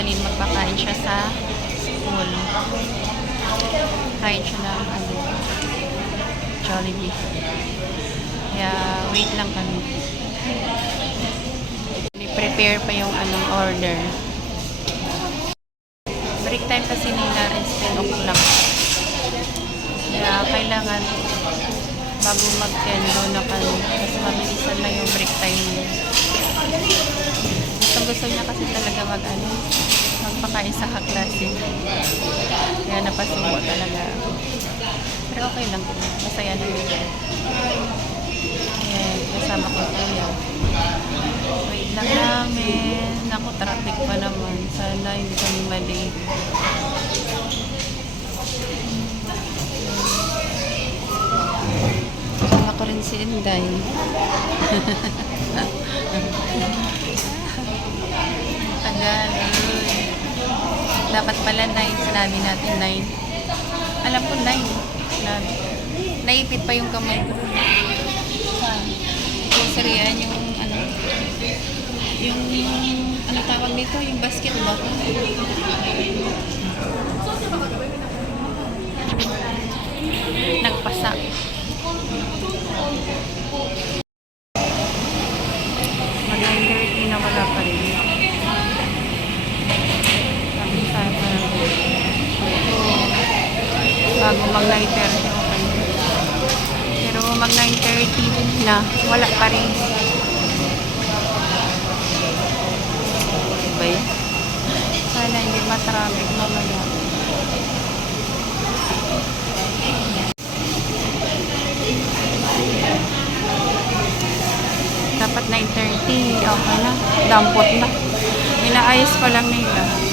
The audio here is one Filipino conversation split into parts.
Balin magpakain siya sa school. Kain siya ng ano, Jollibee. Kaya wait lang kami. Prepare pa yung anong order. Break time kasi nila is 10 o'clock. Kaya kailangan bago mag-10 doon na kami. Kasi mabilisan lang yung break time niya. Gusto gusto niya kasi talaga mag ano, magpakain sa kaklase. Kaya napasubo talaga. Pero okay lang. Masaya naman. Ayan, kasama ko kuya. Wait lang namin. Naku, traffic pa naman. Sana hindi kami malate. Inday. Tagal. Dapat pala 9. Sinabi natin 9. Alam ko 9. Sinabi. Naipit pa yung kamay ko. Grocery, yung ano, yung, ano tawag dito, yung basket ba? Nagpasa. Mag 9.30 na wala pa rin. Sabi sa akin, bago mag 9.30 okay. Pero mag 9.30 na, wala pa rin. Diba yun? Sana hindi matraffic mamaya. Okay na. Dampot na. Inaayos pa lang nila.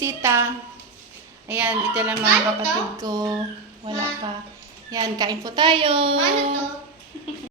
Sita. Ayan, ito lang mga kapatid ko. Wala pa. Yan, kain po tayo. Ano to?